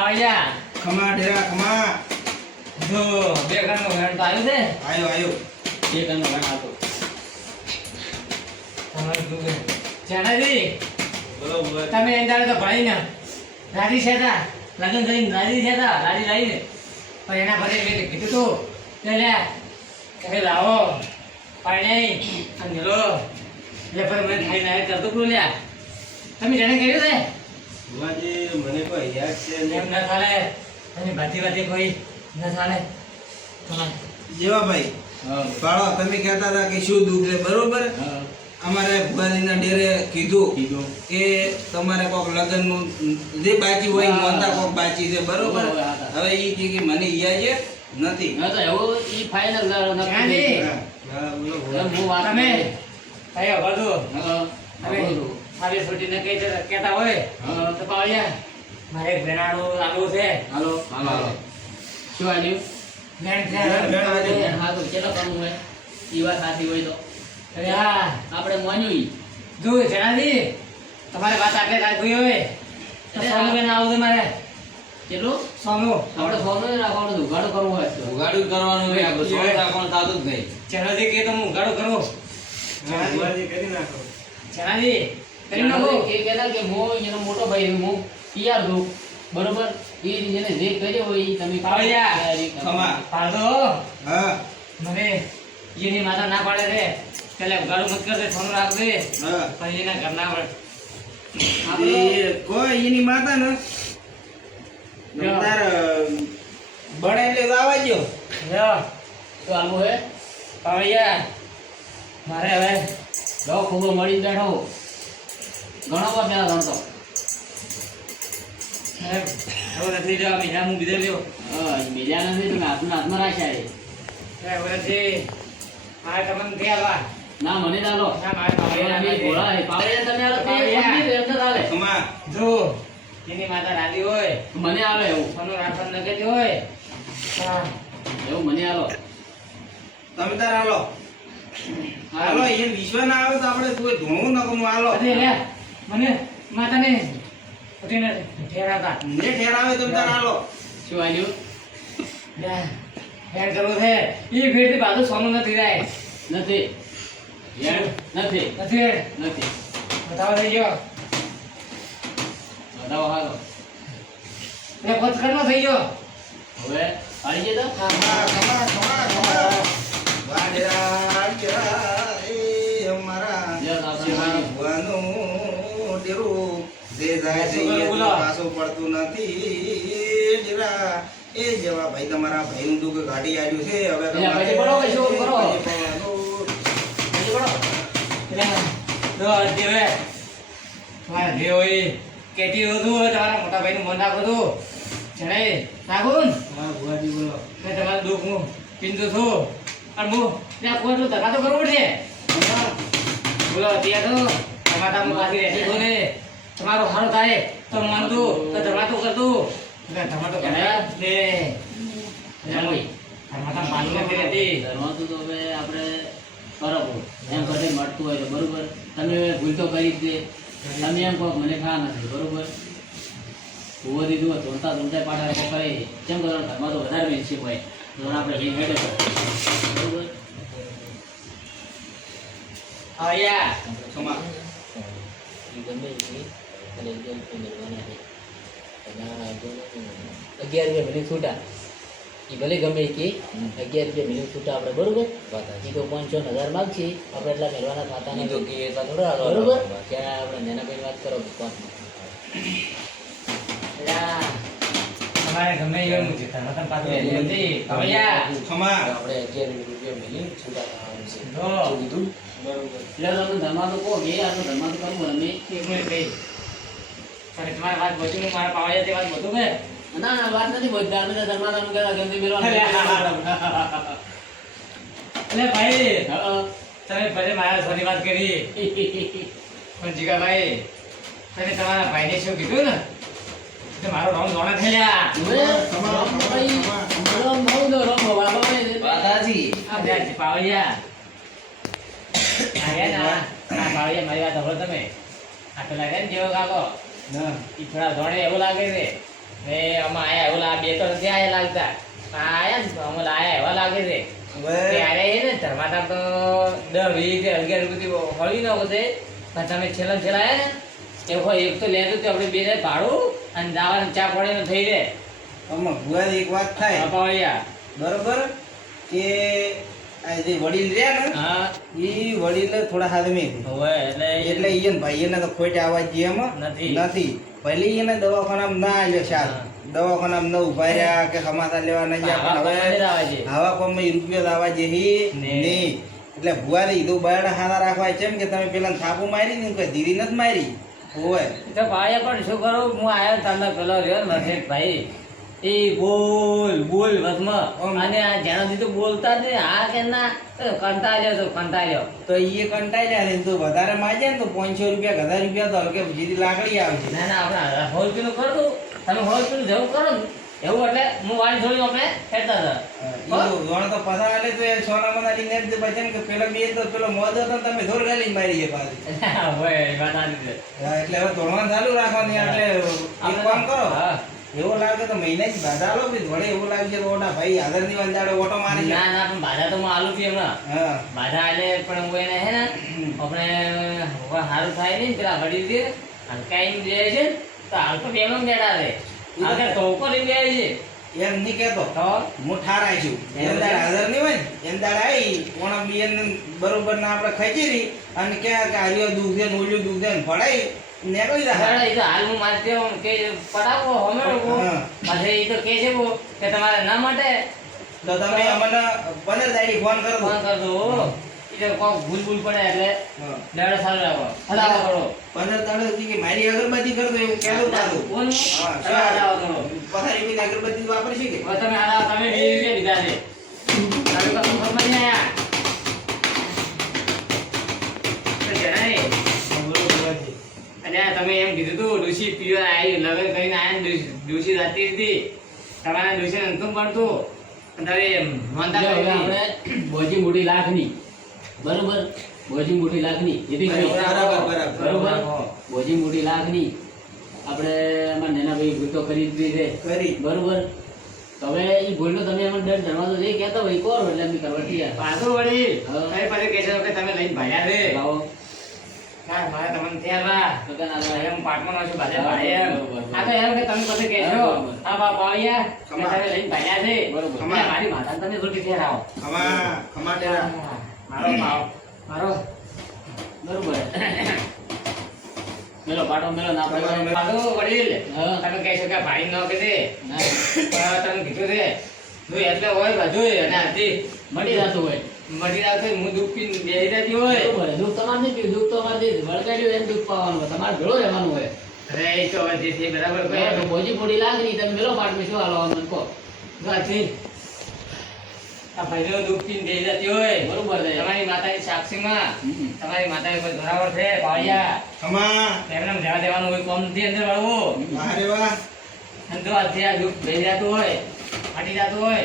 પાવડિયા ખમા ડેરા ખમા જો બે ઘરનો ઘર તો આવ્યું છે આયો બે ઘરનો ઘર હતો તમારું દુબે જાનાજી બોલો બોલો તમે એંદાડે તો ભાઈ ને રાજી છે તા લગન થઈને રાજી છે તા રાજી લાવીને પણ એના ભરે મેં કીધું તું કે લે તમે લાવો પાણી અને લો લે પર મને ખાઈ ના કરતો તું લ્યા તમે જાણે કર્યું છે ભુવાજી મને કોઈ યાદ છે ને એમ ના ચાલે અને બાતી બાતી કોઈ ના ચાલે તમારે જેવા ભાઈ પાડો તમે કહેતા હતા કે શું દુઃખ છે બરોબર અમારે ભુવાજીના ડેરે કીધું કે તમારે કોક લગ્નનું જે બાકી હોય મોંતા કોક બાકી છે બરોબર હવે ઈ કે મને યાદ છે નથી ના તો એવું ઈ ફાઇનલ જાણી. હા બોલો હું વાત તમે કયો બધું હા હવે મારી છોટીને કઈ કહેતા હોય તો પાવડિયા મારે ભેણાનું આલુ છે હાલો હાલો શું આવ્યું ભેણ છે હા તો કેટલો કરવું હોય ઈ વાત સાચી હોય તો અરે હા આપણે માન્યું ઈ જો જણાવી તમારે વાત આટલે રાખવી હોય તો સોનું બેન આવું છે મારે કેટલું સોનું આપણે ફોન રાખવાનું ઉઘાડું કરવું હોય તો ઉગાડું કરવાનું હોય આપણે સોળ રાખવાનું થતું જ નહીં. જણાવી કે તો હું ઉઘાડું કરું ભુવાજી કરી નાખો જણાવી કરી નાખો કે કહેતા કે હું એનો મોટો ભાઈ હું તૈયાર છું બરોબર એ જેને જે કર્યો હોય ઈ તમે પાવડિયા. તૈયારી કરો. ખમા પાડો હા મને એની માતા ના પાડે છે પેલે ઉઘાડું મત કરજે સોનું રાખજે હા પછી એના ઘરના આપણે એ કોઈ એની માતા ને તાર બળે એટલે લાવા જો લ્યો તો આવું હે પાવડિયા મારે હવે દો ખૂબ મળી બેઠો ઘણો વાર પેલા ગણતો સાહેબ હવે નથી જવા મહિના હું બીજે લ્યો હા બીજા નથી તમે હાથમાં રાખ્યા છે હવે નથી મારે તમને નથી આવવા ના મને ચાલો ના મારે પાવડિયા ના ઘોડા હે પાવડિયા તમે આલો તે પાવડિયા. એમની એમને ચાલે ખમા જો એની માતા રાજી હોય મને આવે એવું સોનું રાખવાનું નગર હોય હા એવું મને આલો તમે તાર હાલો હાલો એ વિશ્વ ના આવે તો આપણે કોઈ ધોણું નકમું હાલો અરે લે મને માતાને ઉઠીને ઠેરાતા ને ઠેરાવે તમે તાર હાલો શું આવ્યું લે હેર કરવું છે એ ફેરથી બાજુ સોનું નથી જાય નથી યાર નથી નથી નથી બતાવો થઈ ગયો બતાવો હાલો લે પથકરનો થઈ ગયો હવે આવી જતો ખમા ખમા ખમા ખમા વાડરા ગયા એ અમારા લ્યો સાહેબ, શિવા ભુવાનું ડેરું જે જાય છે એ તો પાછું પડતું નથી ડેરા એ જેવા ભાઈ તમારા ભાઈનું દુઃખ કાઢી આવ્યું છે હવે એટલે પછી પડો કે શું કરો? પછી પડો લે જો દેવે તમારા જે હોય કેટી હતું તમારા મોટા ભાઈનું મન નાખો હતું જણે નાખું હા ભુવાજી બોલો મેં તમારું દુઃખ હું પીંદું છું અને હું ત્યાં કોઈ ધક્કા તો કરવો પડશે બોલો ત્યાં તો તમારા હું પાછી રહેતી છું ને તમારું સારું થાય તો માનતું તો ધમાતું કરતું ધમાતો કરે લે જમોઈ. ધમાતા માનું નથી રહેતી ધર્માતું તો હવે આપણે બરાબર એમ બધે મળતું હોય તો બરોબર તમે ભૂલ તો કરી જ દે તમે એમ કહો મને ખા નથી બરોબર ઉભો દીધું હોય ધોતા ધોતા પાટા કોક કરે કેમ કરવાનું ઘરમાં તો વધારે વેચી હોય તો આપણે એ હેડે બરોબર હા યા ખમા ગમે એટલી અને એકદમ મેળવાના છે તમારા ₹11 મિલી છૂટા એ ભલે ગમે કે ₹11 મિલી છૂટા આપણે બરોબર એ તો 5-1000 માગશે આપણે એટલા મેળવાના થતા ઈ તો નથી કે એટલા થોડા હાલવાના બરોબર હોય. ત્યાં આપણે નેનાભાઈ વાત કરો યા તમારે ગમે એવું છે ધમાતા પાછું રહેતી નથી હવે યા ખમા આપણે ₹11 મિલી છૂટા થવાનું છે જો શું કીધું બરોબર એટલે તમે ધર્માતું કહો કે આપણે ધર્માતું કરવું અમે એક મિનિટ ભાઈ અરે તમારી વાત બધું હું મારા પાવા જતી વાત બધું કે ના ના વાત નથી બધા અમે તો ધર્માતું કહેતા ગંદી મેળવાનું એટલે ભાઈ હા તમે ભલે મારા સોની વાત કરી પણ જીગાભાઈ તમે તમારા ભાઈને શું કીધું ને કે મારો રોમ જોણા થયેલા વાત સાચી. આ બે પાવડિયા આયા ના આ પાવડિયા મારી વાત સાંભળો તમે આ પેલા કે જેવો કાકો ના ઈ થોડા જોડે એવું લાગે છે એ આમાં આયા એવું લાગે, બે તો નથી આયા લાગતા. આ આયા ને આમાં આયા એવા લાગે છે. હવે ત્યારે એ ને ધર્માતા તો 10, 20, 11 રૂપિયા હળી ના હોતે, પણ તમે છેલ્લા છેલ્લા આયા ને એવું હોય, એક તો લેતું તો આપણે બે ને ભાડું અને દાવાનું ચા પાણીનું થઈ જાય. આમાં ભુવાજી એક વાત થાય અપાવળિયા. બરોબર કે આ જે વડીલ રહ્યા ને હા ઈ વડીલ થોડા આદમી છે. હોય એટલે ઈયન ભાઈ એને તો ખોટે આવવા જઈએ એમાં નથી. નથી. પહેલી એને દવાખાનામાં ના આવ્યો સાહેબ, દવાખાનામાં ન ઉભા રહ્યા કે સમાચાર લેવા નહીં ગયા, પણ હવે આવા કોમમાં રૂપિયો લાવવા જે નહીં. એટલે ભુવાજી કીધું બાયડા હારા રાખવા છે, એમ કે તમે પેલા થાપુ મારી ને કોઈ ધીરી નથી મારી હોય તો ભાઈ પણ શું કરું, હું આવ્યો તમને પેલો રહ્યો ને મહેશ ભાઈ, એ બોલ બોલ વચમાં, અને આ જેના દીધું બોલતા જ નહીં, આ કે ના કંટાળ્યો તો કંટાળ્યો. તો એ કંટાળ્યા ને તો વધારે માજે ને તો 500 રૂપિયા 1000 રૂપિયા તો હલકે જીરી લાકડી આવે છે. ના ના આપણે હોલપીનું કરું તું, તમે હોલપીનું જેવું કરો ને એવું, એટલે હું વાળી થોડી આપણે ખેડતા હતા. ઈ તો જોણે તો પસાર આલે તો યાર સોના મના લઈને જ પછી એમ કે પેલા બે તો પેલો મોદ હતો ને તમે ધોર ગાલી મારી એ પાછી. હોય એ વાત સાચી છે. હા, એટલે હવે ધોળવાનું ચાલુ રાખવાનું યાર. એટલે એક કામ કરો, હા. એવો લાગે તો મહિને જ બાધા આલો બી ધોળે એવું લાગશે તો ઓટા ભાઈ હાજરની વાંજાડે ઓટો મારી છે. ના ના પણ બાધા તો હું આલું છું હમણાં. હા બાધા આલે પણ હું એને હે ને આપણે હવે સારું થાય નહીં, પેલા વડીલ દે હલકાઈ દે છે ને, તો હાલ તો બેનો બેડા રે આગળ ધોકો લઈ બે છે એમ નહીં કહેતો, તો હું ઠારાય છું એમ દાડે હાજર નહીં હોય ને એમ દાડે આવી ઓણા બિયન બરોબર ના આપણે ખચેરી અને કે આર્યો દૂધ દે ને ઓલ્યું દૂધ દે ને ફળાઈ નીકળી જાય. બરાબર, એ તો હાલ હું મારે ત્યાં કે પડાવો હમેડો હા. પછી એ તો કે છે બહુ કે તમારે ના માટે તો તમે અમને 15 દાડી ફોન કરો. ફોન કરજો. એ તો કોક ભૂલ ભૂલ પડે એટલે હા. દાડો સારો રાખો, હલાવો કરો. 15 દાડે કે મારી અગરબત્તી કરતો એવું કહેલું તારું. કોણ? હા, તમે હલાવો કરો. પથારી બી અગરબત્તી વાપરશે કે હવે તમે હલાવો, તમે 20 રૂપિયા લીધા છે. તમે કશું ખબર નહીં આયા. તો જણાય. અને આ તમે એમ કીધું તું ડૂસી પીવા આવી લગન કરીને આયા ને ડૂસી રાતી હતી, તમારા ડૂસી નતું પડતું તમે માનતા જો હવે કરી. આપણે બોજી મોટી લાખની, બરોબર, બોજી મોટી લાખની જીતીશભાઈ, બરાબર બરાબર બરોબર, બોજી મોટી લાખની આપણે અમારા નાના ભાઈ ભૂલ તો કરી દીધી છે, કરી. બરોબર. તો હવે એ ભૂલ તો તમે અમને દંડ ધરવા તો જઈ કહેતા હોય કોર એટલે અમે કરવા તૈયાર. પાછું વળી હા. તમે પાછું કહેશો કે તમે લઈને ભાગ્યા છે. લાવો. હા, મારે તમને ત્યાં લા. તો કાંઈ ના લાવો. એમ પાટમાં નો છું, ભાજે હા, ભાઈ એમ. બરોબર. આ તો એમ કે તમે પછી કહેશો, હા, બરોબર. હા બાપ આવ્યા કે ખમા. તમે લઈને ભાગ્યા છે. બરોબર. એટલે મારી માતાને તમે રોટી ફેરાવો. ખમા ટેરા. મારો ભાવ, મારો બરોબર. મેલો પાટો મેલો ના મેલો, પાડો. મેલો. પાછું વડીલ હા. તમે કહેશો કે ભાઈ ન કીધે ના, તમે કીધું છે તું એટલે હોય બધું અને આથી મટી જતું હોય. મટી આવતો હું દુઃખ પીને બેસી જતી હોય. બરોબર. દુઃખ તમારે નહીં પીવું, દુઃખ તો અમારે જે વળગાડ્યું એને દુઃખ પાવાનું હોય, તમારે ભેળો રહેવાનું હોય. અરે એ તો હવે જે છે બરાબર તો કહ્યું. બોજી મોટી લાગણી તમે મેલો પાટમાં શું હાલવાનું મને કહો. સાચી. આ ભાઈનો દુઃખ પીને બેસી જતી હોય. બરોબર છે. તમારી માતાની સાક્ષીમાં હમ. તમારી માતાની કોઈ ધોરાવર છે ભાળિયા ખમા. એમને જવા દેવાનું હોય, કોમ નથી અંદર વાળવું. વાહ રે વાહ. અને જો આજથી આ દુઃખ બેસી જતું હોય, ફાટી જતું હોય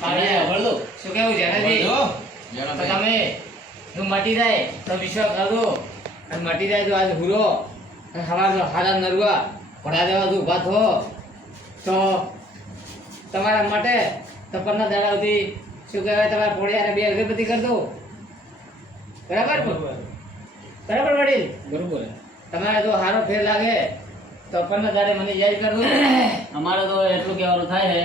ભાળિયા, વળદો. શું કેવું જેનાથી જો. તો તમે જો મટી જાય તો વિશ્વાસ કરજો, અને મટી જાય તો આજ હુરો અને હવારનો હારા નરવા ઘોડા દેવા તો ઊભા થો તો તમારા માટે તપરના દાડાઓથી શું કહેવાય તમારા પોળિયાને 2 અગરબત્તી કરી દો. બરાબર બરાબર વડીલ, બરોબર. તમારે જો સારો ફેર લાગે તો તપરના દાડે મને યાદ કરજો. અમારે તો એટલું કહેવાનું થાય છે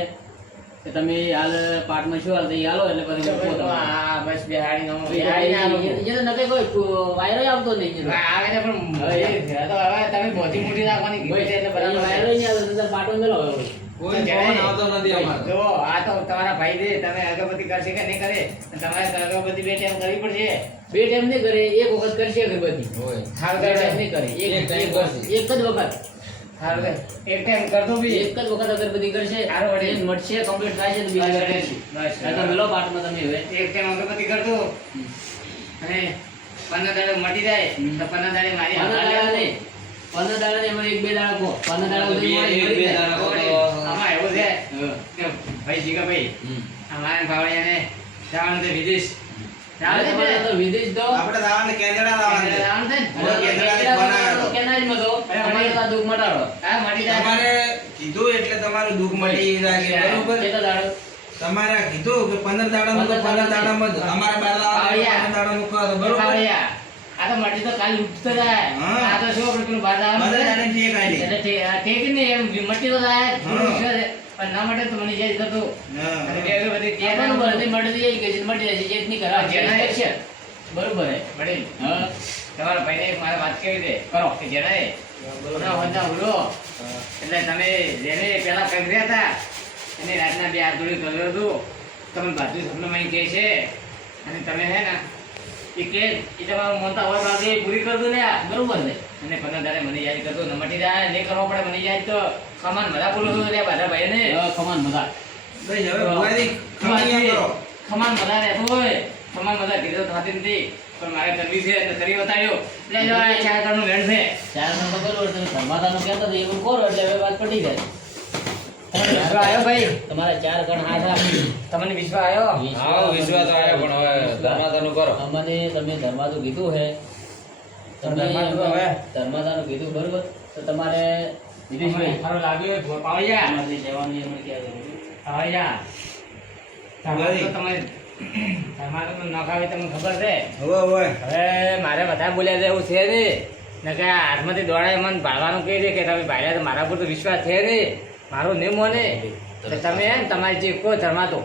કે તમે હાલ પાટમાં શું હાલ હાલો એટલે પછી મૂકો તમે. આ બસ બેહાડીને આમ બેહાડીને આલો. એ તો નકે કોઈ વાયરો આવતો નહીં. હા, આવે ને પણ તો હવે તમે બધી મોટી રાખવાની કીધી છે એટલે બરાબર વાયરો નહીં આવતો તો પાટો મેલો હોય. કોઈ ફોન આવતો નથી અમારે. જો આ તો તમારા ભાઈ છે, તમે અગરબત્તી કરશે કે નહીં કરે, તમારે તો અગરબત્તી 2 ટાઈમ કરવી પડશે. 2 ટાઈમ નહીં કરે, એક વખત કરશે અગરબત્તી. હોય. હારું 2 કરે. ટાઈમ નહીં કરે, એક ટાઈમ કરશે. એક જ વખત. હારું કરે. એક ટાઈમ કરતો બી એક જ વખત અગરબત્તી કરશે. હારું વળી. એને મટશે, complete થાય છે તો બીજી વાર કરશે. બસ. આ તો મેલો પાટમાં તમે હવે. એક ટાઈમ અગરબત્તી કરતો અને 15 દાડે મટી જાય તો 15 દાડે મારી 15 દાડા નહીં. 15 દાડા નહીં, એમાં 1-2 દાડા કહો. 15 દાડા સુધી એક- મરી બે જાય. દાડા કહો તો. આમાં એવું છે હા. કે ભાઈ જીગાભાઈ હમ. અમારા ભાવડિયાને જવાનું છે વિદેશ. જવાનું છે તમારે તો વિદેશ તો આપણે દાવાને કેનેડા દાવાને છે. જવાનું છે ને? હવે કેનેડાથી ફોન આવ્યો હતો. કેનાલમાં તો અરે અમારે તો આ દુઃખ મટાડો. હા, મટી જાય. તમારે કીધું એટલે તમારું દુઃખ મટી જાય બરોબર. કેટલા દાડો? તમારે કીધું કે 15 દાડાનું તો 15 દાડામાં જ અમારે 12 દાડાનું કહો તો બરોબર. કાવડિયા. આ તો મટી તો કાલ ઉઠતો જાય. હા. આ તો શું આપણે પેલું બાર દાડાનું 12 દાડાની ટેક આલી. એટલે ઠેક ને એમ મટી તો જાય. થોડું છે. પણ ના મટે તો મને જાય તો હા. અને બે બે બધી ત્યાં ત્યાં બરોબર હતી, મળી તો જાય કે મળી જાય છે, જે જ નહીં કરાવે. જેના એ છે. બરોબર હે. વડીલ, હા. તમારા ભાઈને એક મારે વાત કેવી છે કરો કે જેના એ ના હોતા ઉડો એટલે તમે જેને પેલા કરી રહ્યા હતા એને રાતના 2 હાથ જોડી કર્યું હતું તમને બધું સપનામાં કહે છે અને તમે હે ને એ તમારું મોનતા હોય બાકી એ પૂરી કરી દો ને આ. બરોબર છે. અને 15 દાડે મને યાદ કરતો ન મટી જાય નહીં કરવો પડે મને યાદ તો સામાન બધા બોલો છો રે બધા ભાઈને હા, ખમાન મજા. ભાઈ હવે ભુવાજી ખમૈયા કરો. ખમાન બધા રહેતો હોય ખમાન બધા કીધું તો થતી નથી પણ મારે કરવી છે એટલે કરી બતાવ્યો એટલે જો આ ચાર કરનું વેણ છે ચાર જણ તો બરોબર, તમે ધર્માદાનું કહેતા હતા, એવું કરો એટલે હવે વાત પટી જાય. વિશ્વાસ આવ્યો ભાઈ તમારા 4 ગણ હાથ આપી. તમને વિશ્વાસ આવ્યો હા વિશ્વાસ આવ્યો પણ હવે ધર્માદાનું કરો. અમને તમે ધર્માદું કીધું હે, તમે ધર્માદું હવે? ધર્માદાનું કીધું બરોબર, તો તમારે દિનેશભાઈ સારું લાગ્યું હોય પાવૈયા અમારે જવાની અમને ક્યાં જરૂર? પાવૈયા ભાઈ. તમારે તમારું નખાવી તમને ખબર છે હવે હવે હવે મારે બધા બોલ્યા છે એવું છે ને ને કે આ હાથમાંથી દોડાય મને ભાળવાનું કહી દે કે તમે ભાડ્યા તો મારા પર તો વિશ્વાસ છે ને મારો નહીં મોને તો તમે એમ તમારી જે કોઈ ધર્માતો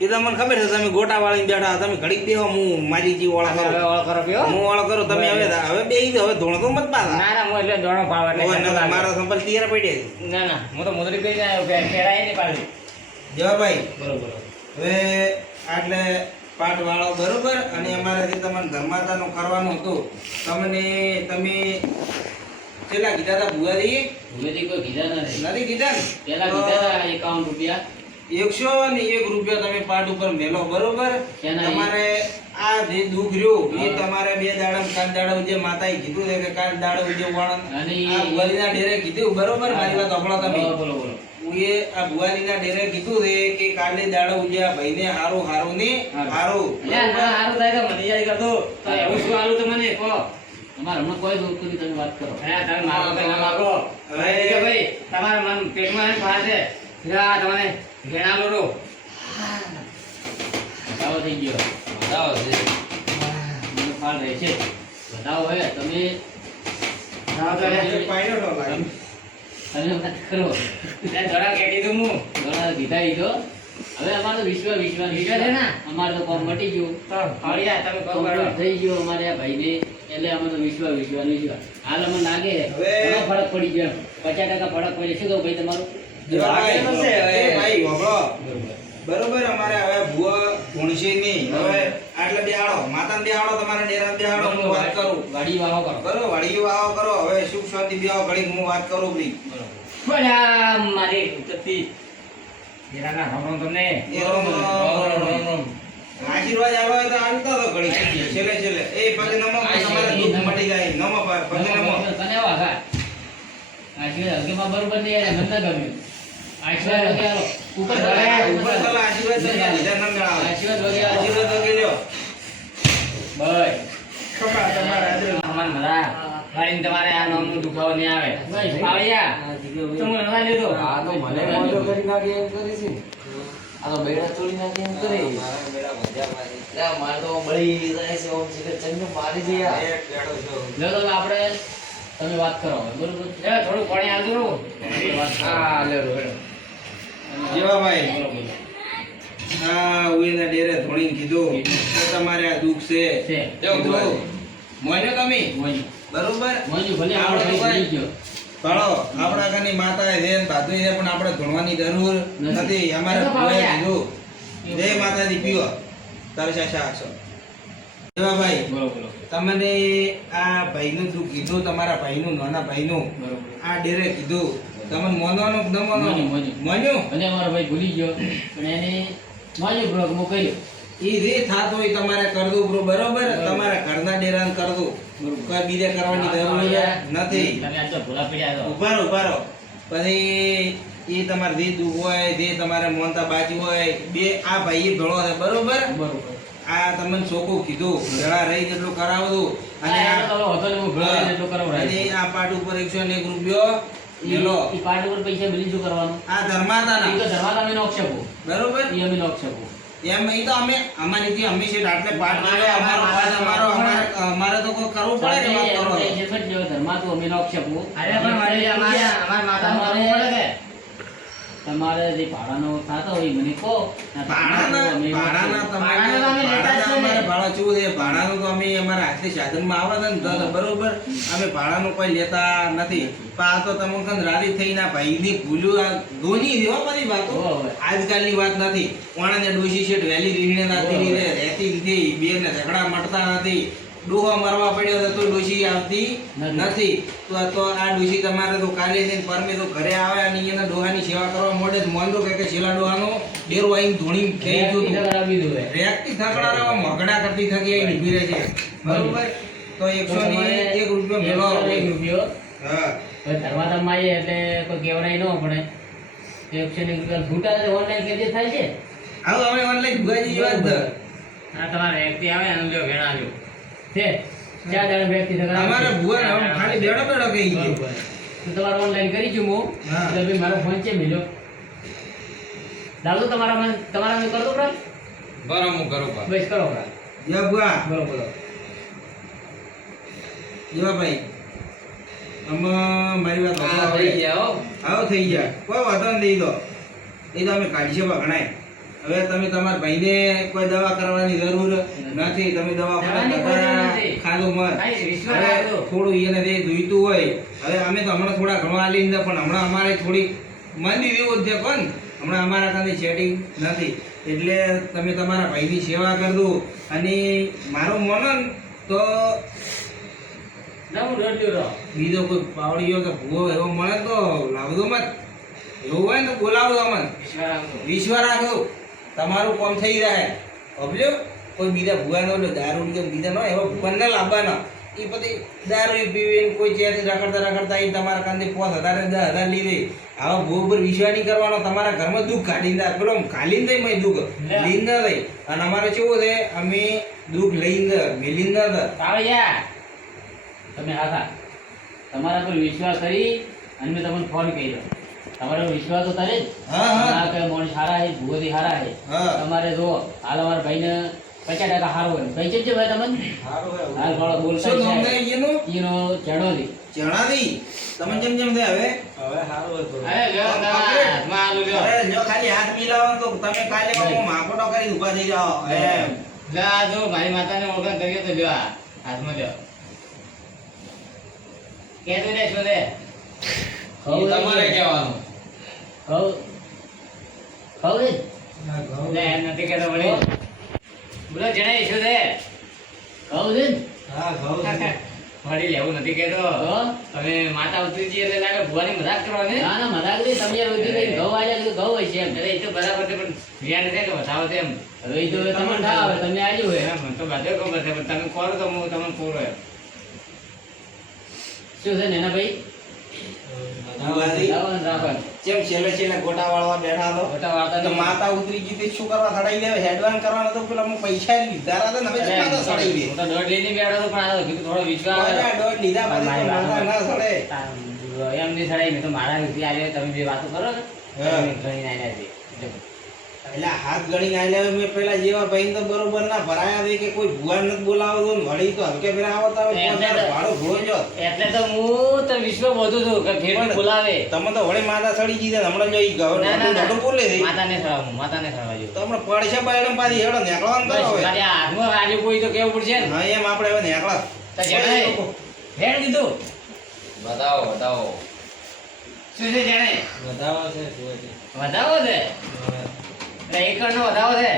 એ તો મને ખબર છે તમે ગોટા વાળીને બેઠા તમે ઘડીક બેહો હું મારી જે ઓળખ હવે કરું. ઓળ કરો કયો હું ઓળખ કરું તમે હવે બેહી જાઓ, હવે ધોણ તો મત પાડો. ના ના હું એટલે દોડો ભાવ એટલે હવે ધંધો નકર લાગે. મારો સંપલ તૈયાર પડી ના ના હું તો મુદ્રી કરી આવ્યો કે ફેરાય નહીં પાડું જવાભાઈ બરોબર. હવે આટલે પાઠ વાળો બરોબર અને અમારાથી તમને ધર્માદાનું કરવાનું હતું તમને તમે કેટલા કીધા હતા ભુવાજી? ભૂલેથી કોઈ કીધા નથી. નથી કીધા ને? પેલા કીધા હતા 51 રૂપિયા. 101 રૂપિયા તમે પાઠ ઉપર મેલો બરોબર. શેના? તમારે આ જે દુઃખ રહ્યું એ તમારે 2 દાડા કાલ દાડા ઉજે માતાએ કીધું છે કે કાલ દાડા ઉજે વાળન અને ઈ- આ ભુવાજીના ડેરે કીધું બરોબર. મારી વાત સાંભળો તમે. બોલો બોલો. એ આ ભુવાજીના ડેરે કીધું છે કે કાલે દાડા ઉજે આ ભાઈને હારું હારું ને હારું એટલે ના સારું થાય તો મને યાદ કરતો તો એવું શું આલું તો મને કહો અમારે હમણાં કોઈ દુઃખ નથી, તમે વાત કરો. અરે તમે માગો કે ના માગો હવે એ કે ભાઈ તમારા મન પેટમાં એમ ફાળ છે જા તમને ઘેણા લોડો બતાવો થઈ ગયો. બતાવો છે. મને ફાળ રહે છે. બતાવો હે તમે જાઓ તો લે. પાયલો તો લાગે. તમે વાત કરો. લે થોડા કે કીધું હું ઘણા કીધા ઈ તો. હવે અમારે તો વિશ્વાસ વિશ્વાસ છે ને? અમારે તો કોમ મટી ગયું. તો ફળિયા તમે કહો complete બરાબર થઈ ગયો અમારે આ ભાઈને, એટલે અમે તો વિશ્વાસ. હાલ અમને લાગે હવે- ઘણો ફરક પડી ગયો. 50% ફરક પડે. શું કહું ભાઈ તમારું? ભાઈ, લાગે તો છે, હવે. એ ભાઈ વાપરો. બરોબર અમારે હવે ભુવા ભૂણશે નહીં. હવે આટલે બેહાડો માતાને બેહાડો તમારા ડેરાને બેહાડો હું વાત કરું વાડી વાવો કરો. બરોબર. વાડી વાવો કરો હવે સુખ શાંતિ બેહો ઘડીક હું વાત કરું ભાઈ. બોલ્યા મારી ઉતરતી હીરાના ભગવાન તમને એ રોમ રોમ. આશીર્વાદ આલો હોય તો આલતો તો ઘડીક છેલ્લે છેલ્લે એ પગે નમો તમારે દુઃખ મટી જાય નમો પગે નમો. કને વાગા? આશીર્વાદ હલકેમાં બરોબર નહીં આવે, મને ના ગમ્યું. આશીર્વાદ વગે આલો. ઉપર ઉપર ઉપર ચાલો આશીર્વાદ તમને લીધા ન મેળાવે. આશીર્વાદ વગે આલો. આશીર્વાદ વગેરે લ્યો. બસ ખમા તમારા હાજર. ભગવાન બધા વાળીને તમારે આ નામનું દુખાવો નહીં આવે બસ. આવ્યા તો હું નવા લીધો આ તો મને મોઢો કરી નાખે એમ કરી છે. આ તો બેડા તોડી નાખે એમ કરી. લે, મારે તો બળી જાય છે ઓમ સીધે ચંગો મારી દે યાર. એક બેડો છો. જો તો આપણે તમે વાત કરો હવે, બરોબર? લે થોડું પાણી આવતું રહું વાત કરો. હા લે રો હેડો. જેવા ભાઈ બરોબર. આ ઉઈના ડેરે ધોણીને કીધું કે તમારે આ દુઃખ છે છે. કીધું. મોન્યો તમે મોંજી. બરોબર. મોંજી ભલે આપણે આપણો ભાઈ ભાઈ- ભૂલી ગયો. ભાળો આપણા કની માતા છે ને બાધું છે પણ આપણે ધોણવાની જરૂર નથી. અમારે તો ભુવાએ ભાવ્યા. કીધું જય માતાજી પીવો તારે શાશા આશો. જેવા ભાઈ બોલો બોલો. તમને આ ભાઈનું દુઃખ કીધું તમારા ભાઈનું નાના ભાઈનું બરોબર. આ ડેરે કીધું તમને મોનવાનું કે ન મોનવાનું? મોન્યું. મોન્યું? ભલે અમારો ભાઈ ભૂલી ગયો પણ એને મોંજી બ્લોક મોકલ્યો. ઈ જે થાતો હોય તમારે કરવું બ્રો બરોબર. તમારા ઘરના ડેરાને કરવું કોઈ બીજે કરવાની જરૂર નથી. તમે આજ તો ભૂલા પડ્યા છો ઉભારો ઉભારો પછી એ તમારે જે દુઃખ હોય જે તમારે મોનતા બાજી હોય બે આ ભાઈ ભેળો છે બરોબર. બરોબર. આ તમને ચોખ્ખું કીધું જરા રહી જેટલું કરાવતું અને આ તો હતો ને હું ભૂલાઈને એટલું કરાવડાવ્યું. અને આ પાટ ઉપર 101 રૂપિયો મેલો. ઈ પાર્ટ ઉપર પૈસા મિલી શું કરવાનું? આ ધર્માદાના ઈ તો ધર્માદા અમે નોખ શકું. બરોબર ઈ અમે નોખ શકું. એમ ઈ તો અમે અમારીથી અમે છે આટલે પાઠ કર્યો અમારો અવાજ અમારે તો કોઈ કરવું પડે કે વાત કરો આપણે જે પણ જો ધર્માદું અમે નોખ શકું. અરે પણ વળી અમારા માતાનું કરવું પડે કે? તમારે જે ભાડાનો થતો હોય મને કહો. ભાડાના અમે ભાડાના ભાડાના તો અમે લેતા જ ભાડાના છે ને. અમારે ભાડા ચેવું છે ભાડાનું તો અમે અમારા હાથથી સાધનમાં આવે છે ને તો બરોબર અમે ભાડાનું કોઈ લેતા નથી પણ આ તો તમે કન રાજી થઈને આ ભાઈની ભૂલ્યું આ ધોની દેવા બધી વાતો હોવે. આજકાલની વાત નથી કોણાને ડોશી શેઠ વહેલી રીહણે નાતી હોવે. રીતે રહેતી નથી બેને ઝઘડા મટતા નથી ડોહો મરવા પડ્યો તો ડોશી આવતી નથી તો આ ડોશી તમારે તો કાલે જઈને પરમે તો ઘરે આવે અને એના ડોહાની સેવા કરવા મોડે જ મોંડો કે છેલ્લા ડોહાનો ડેરો આવીને ધોણી થઈ ગયું ઈ તો કરાવી દીધું હોય. રેકથી થકડા રહેવા મગડા કરતી થકી આવીને ઊભી રહે છે બરોબર તો 101 રૂપિયો મેળો 101 રૂપિયો. હા હવે ધર્માદામાં આવીએ એટલે કોઈ કહેવડાય ન પડે. 101 રૂપિયા છૂટા છે ઓનલાઈન કેજે થાય છે. આવો અમે ઓનલાઈન ભુવાજી વાત આ તમારે વ્યક્તિ આવે એનું લ્યો ભેણા લ્યો. છે ચાર દાડા વ્યક્તિ થતા અમારે ભુવા હવે ખાલી બેડો બેડો કહી ગયો બરોબર. તો તમારે ઓનલાઈન કરી છું હું. હા. એટલે ભાઈ મારો ફોન છે મિલ્યો. લાવજો તમારા મેં કરતો પ્રાણ. બરાબર હું કરું પા. બસ કરો પ્રાણ. યા ભુવા બોલો બોલો. જેવા ભાઈ અમે મારી વાત હા, સાંભળો. થઈ ગયા હો. આવો થઈ ગયા કોઈ વાંધો નથી એ તો અમે કાઢીએ ગણાય હવે તમે તમારા ભાઈને કોઈ દવા કરવાની જરૂર નથી તમે દવાની કોઈ જરૂર નથી. ખાધું મત ભાઈ, વિશ્વાસ હવે રાખજો. થોડું એને જે જોઈતું હોય હવે અમે તો હમણાં થોડા ઘણું આલી ને પણ હમણાં અમારે થોડી મંદી જેવું જ છે પણ હમણાં અમારા કાંઈ સેટિંગ નથી એટલે તમે તમારા ભાઈની સેવા કરજો અને મારું મનન તો ના હું દોડ્યો રહો. બીજો કોઈ પાવડીઓ કે ભૂવો એવો મળે તો લાવજો મત એવું હોય ને તો બોલાવજો અમને વિશ્વાસ રાખજો. વિશ્વાસ રાખો તમારું કામ થઈ રહે સમજો કોઈ બીજા ભૂવાનો એટલે દારૂ કે બીજા ન એવા ભૂવાન ના લાવવાના એ પછી દારૂ પીવીને કોઈ ચેરથી રખડતા એ તમારા કાંદે 5,000 ને 10,000 લીધે આવા ભૂ ઉપર વિશ્વાસ નહીં કરવાનો તમારા ઘરમાં દુઃખ કાઢીને દે પેલો ખાલીને દઈ મેં દુઃખ લઈને ના દઈ અને અમારે કેવું છે અમે દુઃખ લઈને મેલીને ના દે કાવડિયા તમે હાથા તમારા પર વિશ્વાસ કરી અને મેં તમને ફોન કર્યો. તમારો વિશ્વાસ તો તારે જ. હા, હા. ના કે મોણ સારા છે ભૂવોથી સારા છે. હા. તમારે જો હાલ અમારા ભાઈને 50% હારો હોય ભાઈ છે ભાઈ તમને હાલ ભાડો બોલતા શું નામ છે. થાય એનું ઈનો ચેડોથી. જણાવી તમે જેમ જેમ થાય હવે અરે લ્યો તારા હાથમાં આલુ લ્યો. અરે જો ખાલી હાથ મિલાવો તો તમે કાલે બાપુ માકોટો કરી ઊભા થઈ જાઓ એમ લે આ જો મારી માતાને ઓળખાણ કરીએ તો લ્યો આ હાથમાં લ્યો. કહેતો રે શું લે? ખવું તમારે છે. કહેવાનું. ખવું છે. લે એમ નથી કહેતો વળી. બોલો જણાય શું લે? ખવું છે ને? વળી લેવું નથી કહેતો. તો? તમે માતા ઉતરીજી એટલે લાગે ભુવાની મજાક કરવાની. ના ના મજાક નહીં. તમે યાર ઉધી કઈ ઘઉં આવ્યા તો ઘઉં હોય છે એમ. અરે એ તો બરાબર છે પણ વ્યાન છે કે વધાવો છે એમ. હવે ઈ તો તમને ના આવે તમને આવ્યું હોય. એમ તો બધે ખબર છે પણ તમે કરો તો હું તમને પૂરો એમ. શું છે ને એના ભાઈ ભુવાજી, લાવો ને રાખો ને. જેમ છેલ્લે છેલ્લે ગોટા વાળવા બેઠા તો મોટા વાર્તા તો નહીં. માતા ઉતરી ગઈ તે શું કરવા સડાઈ દે હેડવાન કરવાનો તો પેલા હું પૈસા લીધા હતા ને હવે અરે, શું માતા સડાઈ દે હું તો દોઢ લઈને બેઠો હતો પણ આ તો કીધું થોડો વિશ્વાસ આવે. મારા દોઢ લીધા પછી મારી તો માતા ના સડે એમ નહીં સડાય મેં તો મારા રીતે આવ્યો તમે જે વાતો કરો ને હા. તમે ગણીને આવ્યા છે. એટલે હાથ ગણી આલ્યા મેં પેલા જેવા ભાઈ તો બરોબર ના ભરાયા દે કે કોઈ ભુવાન નથી બોલાવતો ને વળી તો હલકે ફેરા આવતા હોય એમને પોતાનો તો- ભાડો ભોળો જો એટલે તો હું તો વિશ્વ બધું છું કે ઘેર બોલાવે. તમે તો વળી માતા સડી ગઈ છે ને હમણાં જોઈ ગયો ના, ના, ના. બોલે છે માતાને સડાવું, માતાને સડાવવા જેવું. તો હમણાં પડશે બાયડમ પાછી હેડો નેકળવાનું કરો બસ, હવે ખાલી આ હાથમાં આજે કોઈ તો કેવું પડશે ને. હા એમ આપણે હવે નેકળા તો જણાય. હેડ દીધું. બતાવો બતાવો. શું છે જાણે? બતાવો છે શું છે. વધાવો છે? એટલે એકરનો વધાવો છે?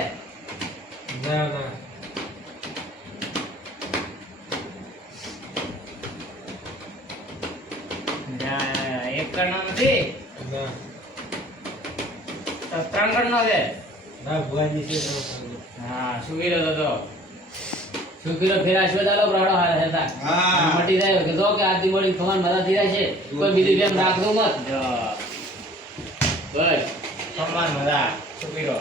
ના, એકરનો નથી. તો ત્રણ કરનો છે? હા, સુગીરો તો તો. સુખીનો ફેરા અશ્વથ આલો પ્રાણો હારે હતા. હા. મટી જાય કે જો કે આરતી મળી ખવાન મજા થઈ જાય છે કોઈ બીજું જેમ રાખજો મત. જો. બસ. સમાન મજા. સુગીરો.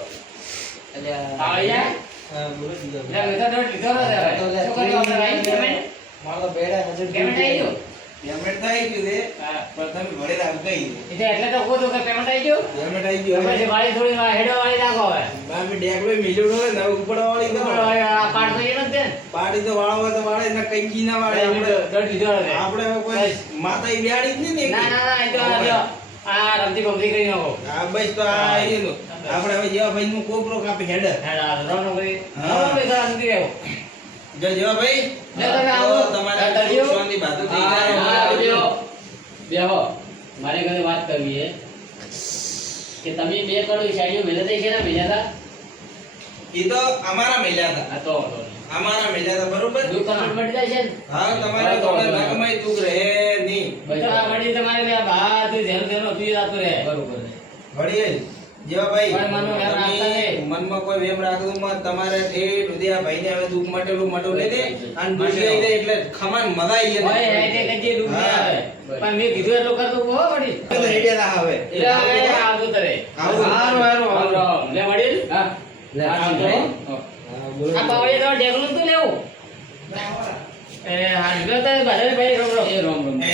આવડી જાય? એટલે મેં તો દોઢ લીધો નતો હવે. શું કર્યું આપણે ભાઈ? પેમેન્ટ? પેમેન્ટ આવી ગયું? પેમેન્ટ તો આવી ગયું છે હા. પણ તમે ભરેલા ગઈ એટલે તો કહું છું કે પેમેન્ટ આવી ગયું પેમેન્ટ આવી ગયું પછી હવે વાળી થોડી હેડો વાળી નાખો હવે બાપે ડેકલો મિલ્યો હોય ને ઉપર વાળી કરો આ પાડ તો એનો જ છે ને. પાડી તો વાળો હોય તો વાળે ને કંકી ના વાળે આપણે દોઢ લીધો હવે. આપણે હવે કોઈ માતા ઈ બેહાડી જ નહીં ને ના ના ના એ તો આ જો, આ રમતી બમતી કરી નાખો હા બસ તો આ એનું આપણે હવે જેવા ભાઈ નું કોપરો કાપી હેડ હેડ આ રમનો કરી હા. રમનો કરી સારા નથી રહેવો. જો જેવા ભાઈ જો તમે આવો. તમારે દરિયો. સુખ શાંતિ બાધું થઈ હા, જાય હા, આવજો. બેહો મારે ઘરે વાત કરવી છે કે તમે 2 કરોડ શાડીઓ મેળા થઈ છે ને મેળા એ તો અમારા મેલ્યા હતા હતા તો અમારા મેલ્યા હતા બરોબર દુકાન મળી જાય છે ને હા તમારે થોડે નગમય દુઃખ રહે નહીં તો આ વળી તમારે બે બધું જેનું તેનું હતું એ થતું રહે. બરોબર છે. વળી જેવા ભાઈ કોઈ મનમાં વેમ રાખતા તમે નહીં. મનમાં કોઈ વેમ રાખતું મત તમારે ઠેઠ સુધી આ ભાઈને હવે દુઃખ મટેલું લઈ દે અને દુઃખ લઈ દે એટલે ખમાન મજા આવી હોય જાય રાઈટે કજે દુઃખ નહીં હા. આવે. પણ મેં કીધું એટલું કરતું હો વળી. તો રેડિયા ના હવે એટલે હવે આવતું તો રહે. આવું હારું, હારું. લે વડીલ. હા લે આવજો. આવજો. આ પાવડિયા તો ઢેકલું જ તો લેવું. એ હા, લ્યો તો બધાને ભાઈ રોમ રોમ. એ રોમ રોમ એ,